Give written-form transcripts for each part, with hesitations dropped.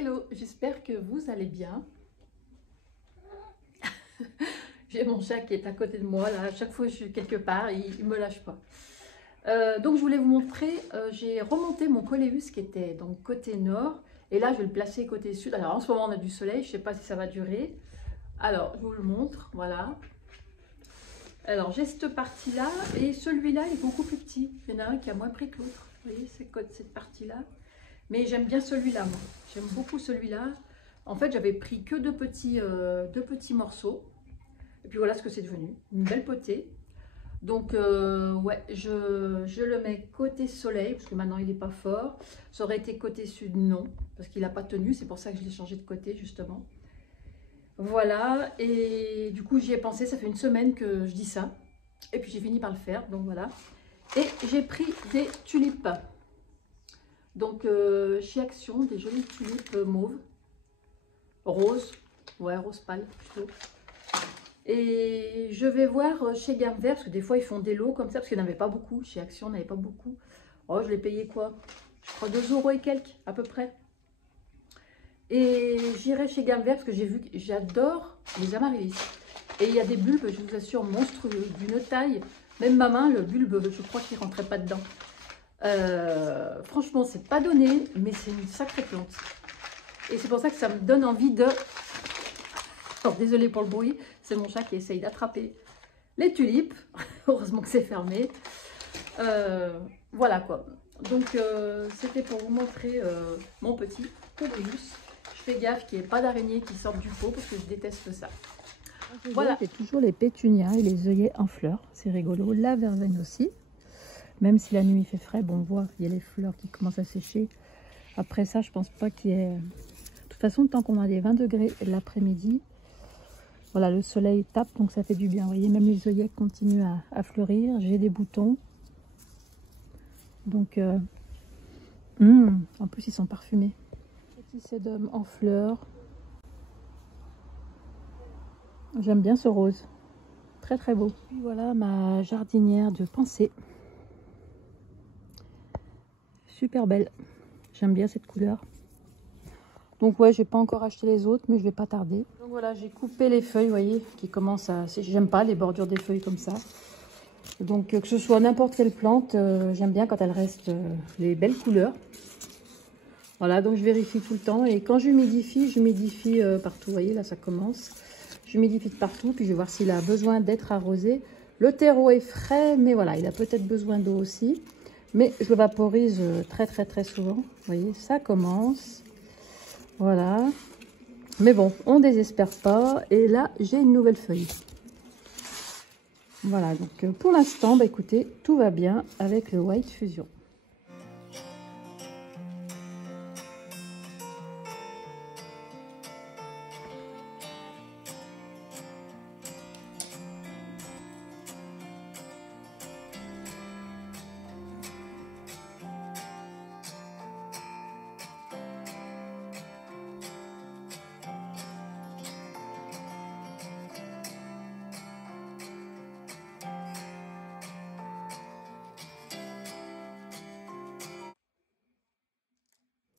Hello, j'espère que vous allez bien. J'ai mon chat qui est à côté de moi, là, à chaque fois que je suis quelque part, il ne me lâche pas. Donc je voulais vous montrer, j'ai remonté mon Coléus qui était donc côté nord, et là je vais le placer côté sud. Alors en ce moment on a du soleil, je ne sais pas si ça va durer. Alors je vous le montre, voilà. Alors j'ai cette partie-là, et celui-là est beaucoup plus petit. Il y en a un qui a moins pris que l'autre, vous voyez, c'est cette partie-là. Mais j'aime bien celui-là, moi. J'aime beaucoup celui-là. En fait, j'avais pris que deux petits morceaux. Et puis voilà ce que c'est devenu. Une belle potée. Donc, ouais, je le mets côté soleil, parce que maintenant, il n'est pas fort. Ça aurait été côté sud, non, parce qu'il n'a pas tenu. C'est pour ça que je l'ai changé de côté, justement. Voilà, et du coup, j'y ai pensé. Ça fait une semaine que je dis ça. Et puis, j'ai fini par le faire, donc voilà. Et j'ai pris des tulipes. Donc, chez Action, des jolies tulipes mauves, rose, ouais, rose pâle plutôt. Et je vais voir chez Gamme Vert, parce que des fois, ils font des lots comme ça, parce qu'il n'y en avait pas beaucoup. Chez Action, on n'avait pas beaucoup. Oh, je l'ai payé quoi? Je crois 2 € et quelques, à peu près. Et j'irai chez Gamme Vert, parce que j'ai vu que j'adore les amaryllis. Et il y a des bulbes, je vous assure, monstrueux, d'une taille. Même ma main, le bulbe, je crois qu'il ne rentrait pas dedans. Franchement, c'est pas donné, mais c'est une sacrée plante. Et c'est pour ça que ça me donne envie de... Alors, désolé pour le bruit, c'est mon chat qui essaye d'attraper les tulipes. Heureusement que c'est fermé. Voilà quoi. Donc, c'était pour vous montrer mon petit Coléus. Je fais gaffe qu'il n'y ait pas d'araignées qui sortent du pot, parce que je déteste ça. Voilà. C'est toujours les pétunias et les œillets en fleurs. C'est rigolo. La verveine aussi. Même si la nuit fait frais, bon, on voit, il y a les fleurs qui commencent à sécher. Après ça, je pense pas qu'il y ait... De toute façon, tant qu'on a des 20 degrés l'après-midi, voilà, le soleil tape, donc ça fait du bien. Vous voyez, même les œillets continuent à fleurir. J'ai des boutons. Donc, en plus, ils sont parfumés. Petit sédum en fleurs. J'aime bien ce rose. Très, très beau. Puis voilà ma jardinière de pensée. Super belle. J'aime bien cette couleur. Donc ouais, je n'ai pas encore acheté les autres, mais je vais pas tarder. Donc voilà, j'ai coupé les feuilles, vous voyez, qui commencent à... J'aime pas les bordures des feuilles comme ça. Donc que ce soit n'importe quelle plante, j'aime bien quand elles restent les belles couleurs. Voilà, donc je vérifie tout le temps. Et quand j'humidifie, partout. Vous voyez, là ça commence. J'humidifie de partout, puis je vais voir s'il a besoin d'être arrosé. Le terreau est frais, mais voilà, il a peut-être besoin d'eau aussi. Mais je le vaporise très souvent. Vous voyez, ça commence. Voilà. Mais bon, on ne désespère pas. Et là, j'ai une nouvelle feuille. Voilà, donc pour l'instant, bah, écoutez, tout va bien avec le White Fusion.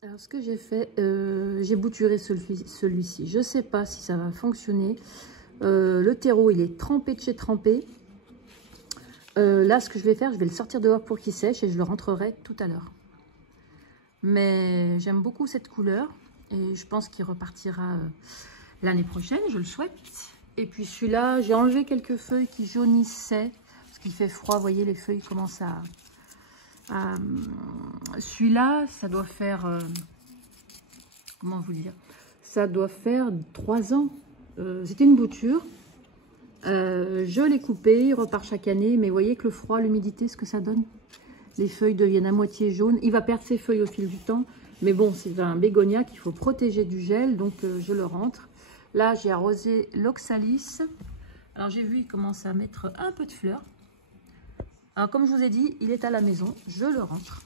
Alors, ce que j'ai fait, j'ai bouturé celui-ci. Je ne sais pas si ça va fonctionner. Le terreau, il est trempé de chez trempé. Là, ce que je vais faire, je vais le sortir dehors pour qu'il sèche et je le rentrerai tout à l'heure. Mais j'aime beaucoup cette couleur et je pense qu'il repartira l'année prochaine, je le souhaite. Et puis celui-là, j'ai enlevé quelques feuilles qui jaunissaient parce qu'il fait froid. Vous voyez, les feuilles commencent à... celui-là, ça doit faire, comment vous dire, ça doit faire 3 ans. C'était une bouture. Je l'ai coupé, il repart chaque année, mais vous voyez que le froid, l'humidité, ce que ça donne. Les feuilles deviennent à moitié jaunes. Il va perdre ses feuilles au fil du temps, mais bon, c'est un bégonia qu'il faut protéger du gel, donc je le rentre. Là, j'ai arrosé l'oxalis. Alors, j'ai vu, il commence à mettre un peu de fleurs. Alors, comme je vous ai dit, il est à la maison. Je le rentre.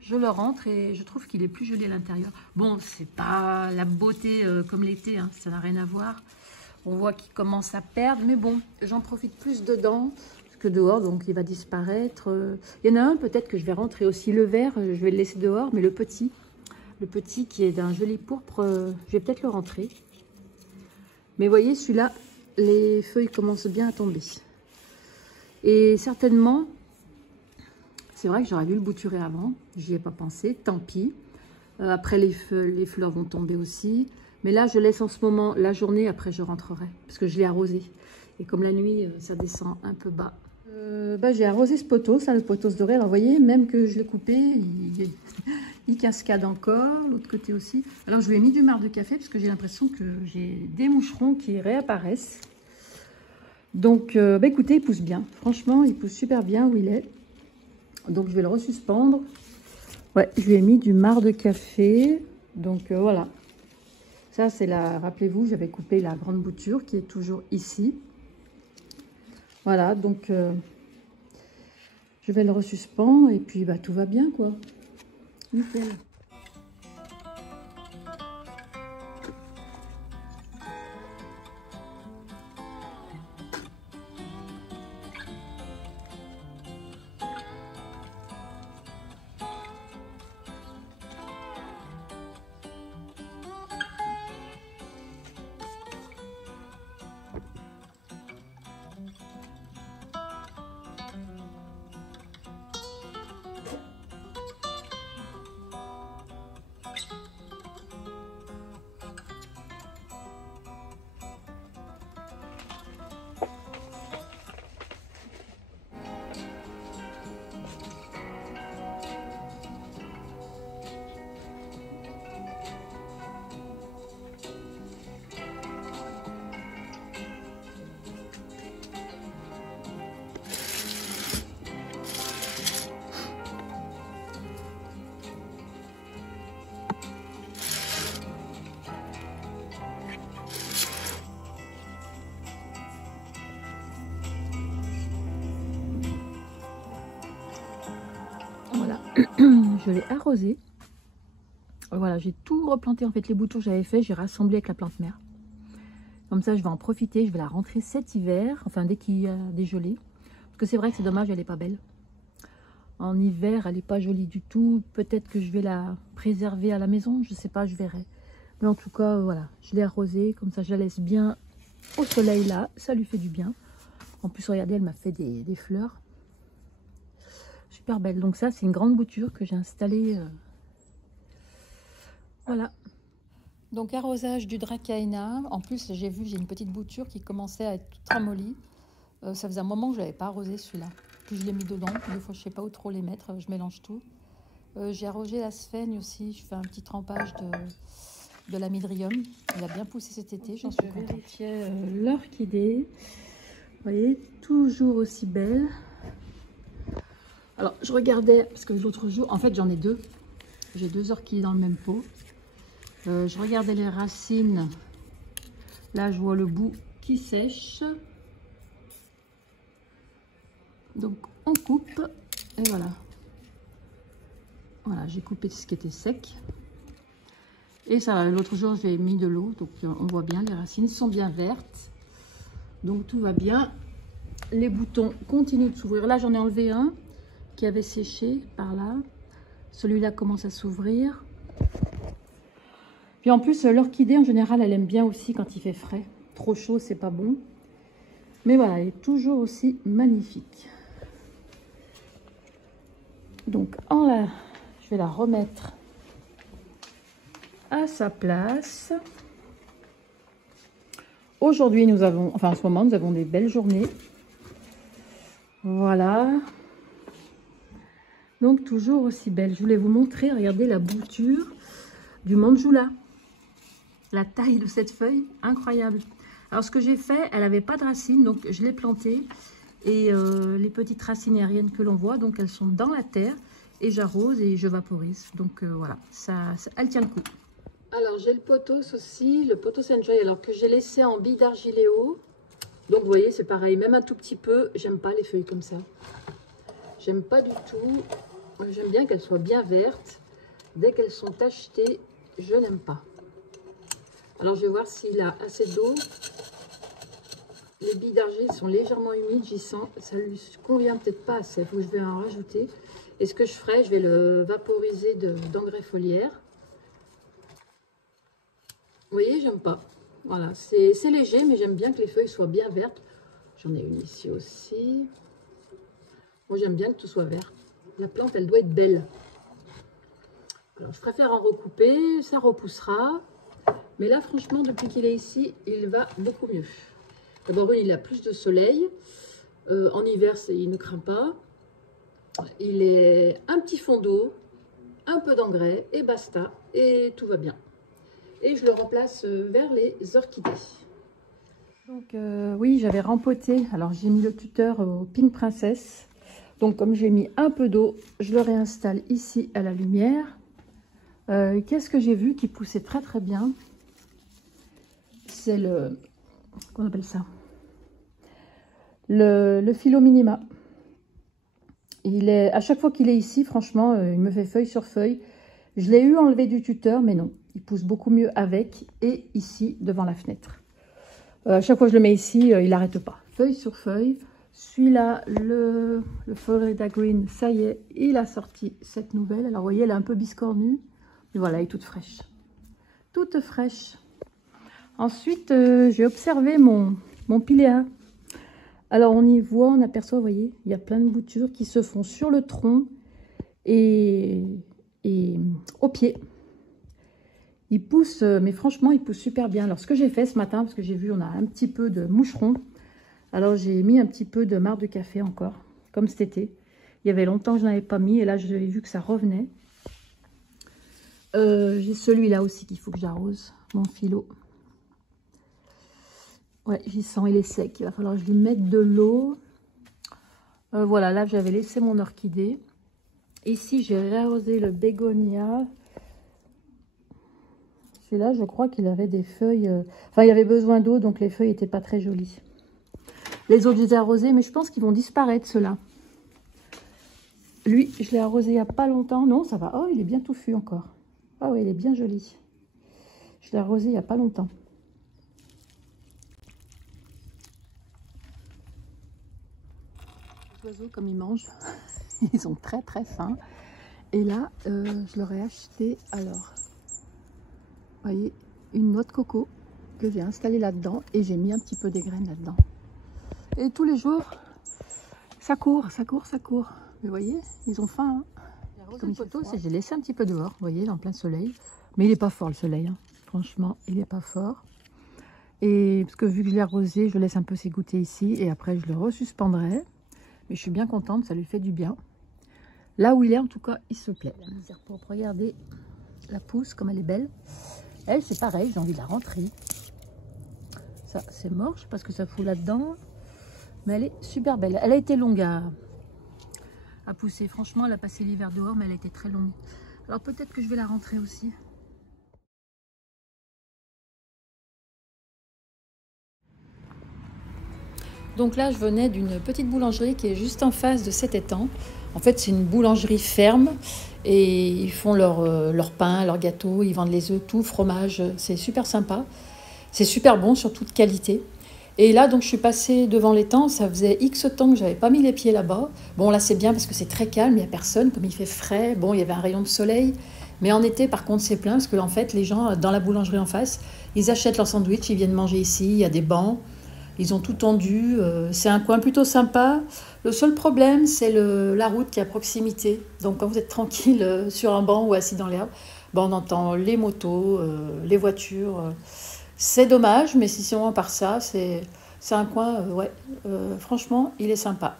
Je le rentre et je trouve qu'il est plus joli à l'intérieur. Bon, c'est pas la beauté comme l'été, hein, ça n'a rien à voir. On voit qu'il commence à perdre, mais bon, j'en profite plus dedans que dehors, donc il va disparaître. Il y en a un peut-être que je vais rentrer aussi, le vert, je vais le laisser dehors, mais le petit, le petit qui est d'un joli pourpre, je vais peut-être le rentrer. Mais vous voyez, celui-là, les feuilles commencent bien à tomber. Et certainement, c'est vrai que j'aurais dû le bouturer avant. J'y ai pas pensé, tant pis. Après, les fleurs vont tomber aussi. Mais là, je laisse en ce moment la journée, après je rentrerai. Parce que je l'ai arrosé. Et comme la nuit, ça descend un peu bas. J'ai arrosé ce pothos, ça, le pothos doré. Alors, vous voyez, même que je l'ai coupé, il cascade encore. L'autre côté aussi. Alors, je lui ai mis du marc de café parce que j'ai l'impression que j'ai des moucherons qui réapparaissent. Donc, écoutez, il pousse bien. Franchement, il pousse super bien où il est. Donc, je vais le resuspendre. Ouais, je lui ai mis du marc de café. Donc, voilà. Ça, c'est la... Rappelez-vous, j'avais coupé la grande bouture qui est toujours ici. Voilà, donc, je vais le resuspendre. Et puis, tout va bien, quoi. Nickel. Je l'ai arrosé. Voilà, j'ai tout replanté. En fait, les boutons que j'avais fait, j'ai rassemblé avec la plante mère. Comme ça, je vais en profiter. Je vais la rentrer cet hiver. Enfin, dès qu'il y a des gelées. Parce que c'est vrai que c'est dommage, elle n'est pas belle. En hiver, elle n'est pas jolie du tout. Peut-être que je vais la préserver à la maison. Je ne sais pas, je verrai. Mais en tout cas, voilà. Je l'ai arrosée. Comme ça, je la laisse bien au soleil là. Ça lui fait du bien. En plus, regardez, elle m'a fait des fleurs. Super belle. Donc ça, c'est une grande bouture que j'ai installée. Voilà. Donc arrosage du Dracaena. En plus, j'ai vu, j'ai une petite bouture qui commençait à être toute ramollie. Ça faisait un moment que je n'avais pas arrosé celui-là. Puis je l'ai mis dedans. Des fois, je ne sais pas où trop les mettre. Je mélange tout. J'ai arrosé la sphène aussi. Je fais un petit trempage de l'amydrium. Il a bien poussé cet été. J'en suis contente. L'orchidée. Vous voyez, toujours aussi belle. Alors, je regardais, parce que l'autre jour, en fait, j'en ai deux. J'ai deux orchidées dans le même pot. Je regardais les racines. Là, je vois le bout qui sèche. Donc, on coupe. Et voilà. Voilà, j'ai coupé ce qui était sec. Et ça, l'autre jour, j'ai mis de l'eau. Donc, on voit bien, les racines sont bien vertes. Donc, tout va bien. Les boutons continuent de s'ouvrir. Là, j'en ai enlevé un qui avait séché par là. Celui-là commence à s'ouvrir. Puis en plus, l'orchidée, en général, elle aime bien aussi quand il fait frais. Trop chaud, c'est pas bon. Mais voilà, elle est toujours aussi magnifique. Donc, je vais la remettre à sa place. Aujourd'hui, nous avons, enfin en ce moment, nous avons des belles journées. Voilà. Donc, toujours aussi belle. Je voulais vous montrer, regardez la bouture du Manjula. La taille de cette feuille, incroyable. Alors, ce que j'ai fait, elle n'avait pas de racines, donc je l'ai plantée. Et les petites racines aériennes que l'on voit, donc elles sont dans la terre. Et j'arrose et je vaporise. Donc, voilà, elle tient le coup. Alors, j'ai le pothos aussi, le pothos Enjoy, alors que j'ai laissé en bille d'argiléo. Donc, vous voyez, c'est pareil, même un tout petit peu. J'aime pas les feuilles comme ça. J'aime pas du tout. J'aime bien qu'elles soient bien vertes. Dès qu'elles sont tachetées, je n'aime pas. Alors, je vais voir s'il a assez d'eau. Les billes d'argile sont légèrement humides, j'y sens. Ça lui convient peut-être pas assez. Il faut que je vais en rajouter. Et ce que je ferai, je vais le vaporiser d'engrais foliaire. voyez, j'aime pas. Voilà, c'est léger, mais j'aime bien que les feuilles soient bien vertes. J'en ai une ici aussi. Moi, j'aime bien que tout soit vert. La plante, elle doit être belle. Alors, je préfère en recouper, ça repoussera. Mais là, franchement, depuis qu'il est ici, il va beaucoup mieux. D'abord, il a plus de soleil. En hiver, il ne craint pas. Il est un petit fond d'eau, un peu d'engrais et basta. Et tout va bien. Et je le remplace vers les orchidées. Donc oui, j'avais rempoté. Alors j'ai mis le tuteur au Pink Princess. Donc comme j'ai mis un peu d'eau, je le réinstalle ici à la lumière. Qu'est-ce que j'ai vu qui poussait très très bien? C'est le... Qu'on appelle ça? Le Philominima. Il est, à chaque fois qu'il est ici, franchement, il me fait feuille sur feuille. Je l'ai eu enlevé du tuteur, mais non. Il pousse beaucoup mieux avec et ici, devant la fenêtre. À chaque fois que je le mets ici, il n'arrête pas. Feuille sur feuille. Celui-là, le Florida Green, ça y est, il a sorti cette nouvelle. Alors, vous voyez, elle est un peu biscornue. Mais voilà, elle est toute fraîche. Toute fraîche. Ensuite, j'ai observé mon Pilea. Alors, on y voit, on aperçoit, vous voyez, il y a plein de boutures qui se font sur le tronc et au pied. Il pousse, mais franchement, il pousse super bien. Alors, ce que j'ai fait ce matin, parce que j'ai vu, on a un petit peu de moucheron. Alors, j'ai mis un petit peu de marc de café encore, comme cet été. Il y avait longtemps que je n'avais pas mis, et là, j'avais vu que ça revenait. J'ai celui-là aussi qu'il faut que j'arrose, mon philo. Ouais, j'y sens, il est sec. Il va falloir que je lui mette de l'eau. Voilà, là, j'avais laissé mon orchidée. Ici, j'ai réarrosé le bégonia. Celui-là, je crois qu'il avait des feuilles... Enfin, il avait besoin d'eau, donc les feuilles n'étaient pas très jolies. Les autres, je les ai arrosés, mais je pense qu'ils vont disparaître, ceux-là. Lui, je l'ai arrosé il n'y a pas longtemps. Non, ça va. Oh, il est bien touffu encore. Ah oui, il est bien joli. Je l'ai arrosé il n'y a pas longtemps. Les oiseaux, comme ils mangent, ils sont très très fins. Et là, je leur ai acheté, alors, vous voyez, une noix de coco que j'ai installée là-dedans et j'ai mis un petit peu des graines là-dedans. Et tous les jours, ça court, ça court, ça court. Mais vous voyez, ils ont faim. Hein. Comme photo, j'ai laissé un petit peu dehors, vous voyez, il est en plein soleil. Mais il n'est pas fort le soleil, hein. Franchement, il n'est pas fort. Et parce que vu que je l'ai arrosé, je laisse un peu s'égoutter ici et après je le resuspendrai. Mais je suis bien contente, ça lui fait du bien. Là où il est, en tout cas, il se plaît. La misère propre, regardez la pousse, comme elle est belle. Elle, c'est pareil, j'ai envie de la rentrer. Ça, c'est mort, je sais pas ce que ça fout là-dedans. Mais elle est super belle. Elle a été longue à pousser. Franchement, elle a passé l'hiver dehors, mais elle a été très longue. Alors peut-être que je vais la rentrer aussi. Donc là, je venais d'une petite boulangerie qui est juste en face de cet étang. En fait, c'est une boulangerie ferme et ils font leur pain, leur gâteau, ils vendent les œufs, tout, fromage. C'est super sympa. C'est super bon, surtout de qualité. Et là, donc, je suis passée devant l'étang. Ça faisait X temps que je n'avais pas mis les pieds là-bas. Bon, là, c'est bien parce que c'est très calme, il n'y a personne, comme il fait frais. Bon, il y avait un rayon de soleil. Mais en été, par contre, c'est plein parce que, en fait, les gens, dans la boulangerie en face, ils achètent leur sandwich, ils viennent manger ici, il y a des bancs. Ils ont tout tendu, c'est un coin plutôt sympa. Le seul problème, c'est la route qui est à proximité. Donc quand vous êtes tranquille sur un banc ou assis dans l'herbe, on entend les motos, les voitures. C'est dommage, mais sinon, à part ça, c'est un coin, ouais, franchement, il est sympa.